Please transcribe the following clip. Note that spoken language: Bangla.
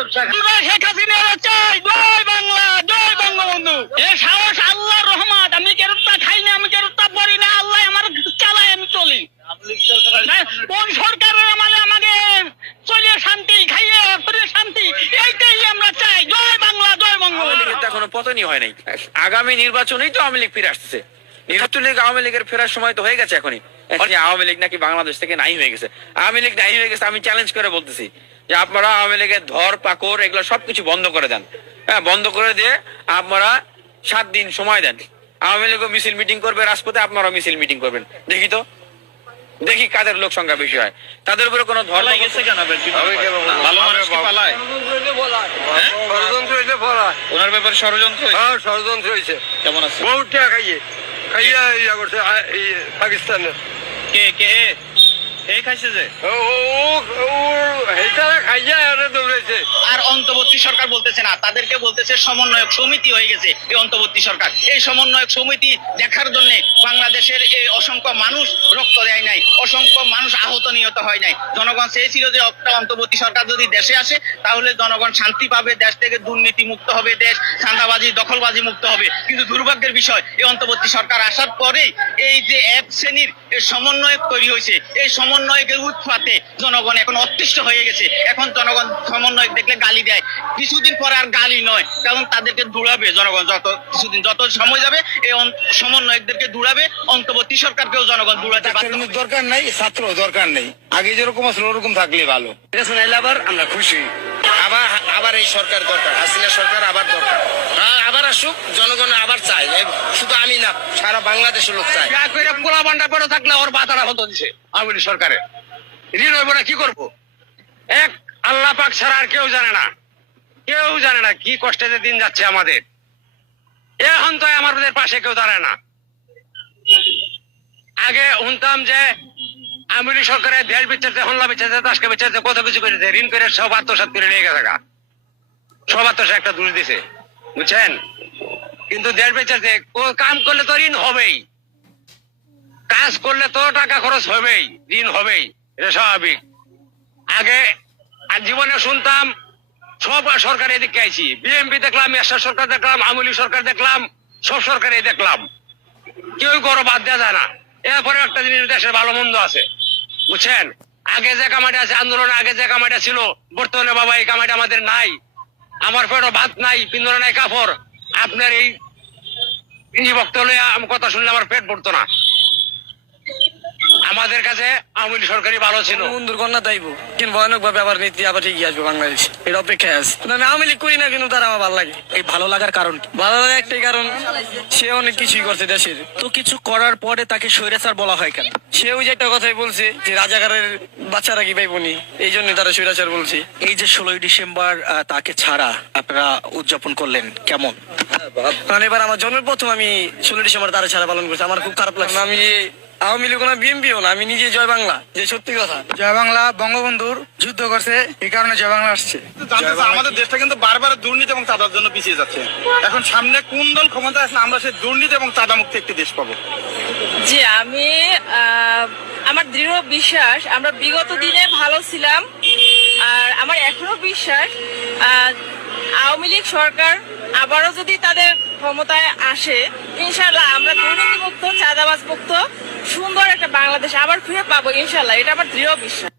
আমরা শেখ হাসিনার চাই জয় বাংলা জয় বঙ্গবন্ধু। এ সাহস আল্লাহর রহমত। আমি কেরোত্তা খাই না আমি কেরোত্তা পড়ি না আল্লাহ আমার চালায় আমি চলি। কোন সরকারের আমাদের আমাকে চলে শান্তি খাইয়ে ফিরে শান্তি এইটাই আমরা চাই। জয় বাংলা জয় বঙ্গবন্ধু। লীগের তো পতনই হয় নাই। আগামী নির্বাচনেই তো আওয়ামী লীগ ফিরে আসছে নির্বাচন লীগ আওয়ামী লীগের ফেরার সময় তো হয়ে গেছে এখনই। এখন আওয়ামী লীগ নাকি বাংলাদেশ থেকে নাই হয়ে গেছে। আওয়ামী লীগ নাই হয়ে গেছে আমি চ্যালেঞ্জ করে বলতেছি। যে আপনারা আওয়ামী লীগের ধর পাকড় এগুলো সবকিছু বন্ধ করে দেন। হ্যাঁ বন্ধ করে দিয়ে আপনারা সাত দিন সময় দেন। আওয়ামী লীগও মিছিল মিটিং করবে রাজপথে আপনারাও মিছিল মিটিং করবেন। দেখি তো। দেখি কাদের লোক সংখ্যা বেশি হয়। তাদের উপরে কোনো ধর্ম গেছে কেন ভালো মানুষ কি পালায়? হ্যাঁ? ষড়যন্ত্র হইলে ওনার ব্যাপারে ষড়যন্ত্র হয়েছে? হ্যাঁ ষড়যন্ত্র হয়েছে কেমন আছে? বহুত টাকা খাইয়ে। খাইয়া ইয়া করছে পাকিস্তানের। কে কে? এ? খাইছে যে? ও ও- ও হেটারা খাইয়া এরা দৌড়াইছে আর অন্তর্বর্তী সরকার বলতেছে না। তাদেরকে বলতেছে সমন্বয়ক সমিতি হয়ে গেছে এই অন্তর্বর্তী সরকার। এই সমন্বয়ক সমিতি দেখার জন্য বাংলাদেশের এই অসংখ্য মানুষ রক্ত দেয় নাই, অসংখ্য মানুষ আহত নিহত হয় নাই। জনগণ চেয়েছিল যে একটা অন্তর্বর্তী সরকার যদি দেশে আসে, তাহলে জনগণ শান্তি পাবে, দেশ থেকে দুর্নীতি মুক্ত হবে, দেশ চাঁদাবাজি, দখলবাজি মুক্ত হবে। কিন্তু দুর্ভাগ্যের বিষয়, এই অন্তর্বর্তী সরকার আসার পরেই এই যে এক শ্রেণির সমন্বয়ক তৈরি হয়েছে, এই সমন্বয়কের উৎপাতে জনগণ এখন অতিষ্ঠ হয়ে গেছে। এখন জনগণ সমন্বয়ক দেখলে গালি দেয়। কিছুদিন পরে আর গালি নয়। কারণ তাদেরকে দূরাবে জনগণ। যত কিছুদিন যত সময় যাবে এই সমন্বয়কদেরকে দূরাবে অন্তর্বর্তী সরকারকেও জনগণ দূরাতে। ডাক্তারের দরকার নাই ছাত্র দরকার নেই। আগে যেরকম আসলে ওরকম থাকলে ভালো। এটা শুনাইলে আবার আমরা খুশি। আবার আবার এই সরকার দরকার। হাসিনা সরকার আবার দরকার। আবার আসুক জনগণ আবার চাই শুধু আমি না সারা বাংলাদেশের লোক চাই যা করে পোলা বান্ডা পড়ে থাকলে ওর বাতারা হতো দিছে আওয়ামী সরকারের ঋণ হইব না কি করব? এক আল্লাহ পাক ছাড়া আর কেউ জানে না। কেউ জানে না কি কষ্টে যে দিন যাচ্ছে আমাদের। এখন তো আমাদের পাশে কেউ দাঁড়ায় না। আগে শুনতাম যে লীগ সরকারের দেশ বিচারতে হল্লা বিচারতে তাসকে বিচারতে কত কিছু করেছে ঋণ করে সব আত্মসাত করে নিয়ে গেছে। সব আত্মসাত একটা দোষ দিছে, বুঝছেন? কিন্তু দেশ বেচাতে কাম করলে তো ঋণ হবেই। কাজ করলে তো টাকা খরচ হবেই, ঋণ হবেই, এটা স্বাভাবিক। আগে আর জীবনে শুনতাম সব সরকার এদিকে আইছি। বিএমপি দেখলাম এরশাদ সরকার দেখলাম আমলি সরকার দেখলাম, সব সরকারই দেখলাম। কেউ করো বাদ দেওয়া যায় না। এরপরে একটা জিনিস, দেশের ভালো মন্দ আছে। বুঝছেন? আগে যে কামাটা আছে, আন্দোলনে আগে যে কামাটা ছিল, বর্তমানে বাবা, এই কামাটা আমাদের নাই। আমার পেটও ভাত নাই, পিন্দরে নাই কাপড়। আপনার এই বক্তব্য আমি কথা শুনলে আমার পেট পড়তো না। আমাদের কাছে আওয়ামী লীগ সরকারি ভালো ছিল। বন্ধুর কন্যা দাইব। কিন্তু ভয়ানক ভাবে আবার নীতি আবার ঠিকই আসবে বাংলাদেশ। এর অপেক্ষায় আছে। আমি আওয়ামী লীগ করি না কিন্তু তার আমার ভালো লাগে। এই ভালো লাগার কারণ কি? ভালো লাগে একটাই কারণ সে অনেক কিছুই করছে দেশের। তো কিছু করার পরে তাকে স্বৈরাচার বলা হয় কেন? সে ওই যে একটা কথাই বলছে যে রাজাকারের বাচ্চারা কি পাইবনি এই জন্য তারা স্বৈরাচার বলছে। এই যে ষোলোই ডিসেম্বর তাকে ছাড়া আপনারা উদযাপন করলেন কেমন? কারণ এবার আমার জন্মের প্রথম আমি ষোলো ডিসেম্বর তারা ছাড়া পালন করছি। আমার খুব খারাপ লাগছে। আমি আওয়ামী লীগ না বিএনপিও না আমি নিজে জয় বাংলা যে সত্যি কথা। জয় বাংলা বঙ্গবন্ধুর যুদ্ধ করছে এই কারণে জয় বাংলা আসছে। আমাদের দেশটা কিন্তু বারবার দুর্নীতি এবং চাঁদার জন্য পিছিয়ে যাচ্ছে। এখন সামনে কোন দল ক্ষমতা আসলে আমরা সেই দুর্নীতি এবং চাঁদা মুক্ত একটি দেশ পাবো। জি আমি আহ, আমার দৃঢ় বিশ্বাস আমরা বিগত দিনে ভালো ছিলাম আর আমার এখনও বিশ্বাস আওয়ামী লীগ সরকার আবারও যদি তাদের ক্ষমতায় আসে ইনশাল্লাহ আমরা দুর্নীতিমুক্ত চাঁদাবাজ মুক্ত সুন্দর একটা বাংলাদেশ আবার ফিরে পাবো ইনশাল্লাহ। এটা আমার দৃঢ় বিশ্বাস।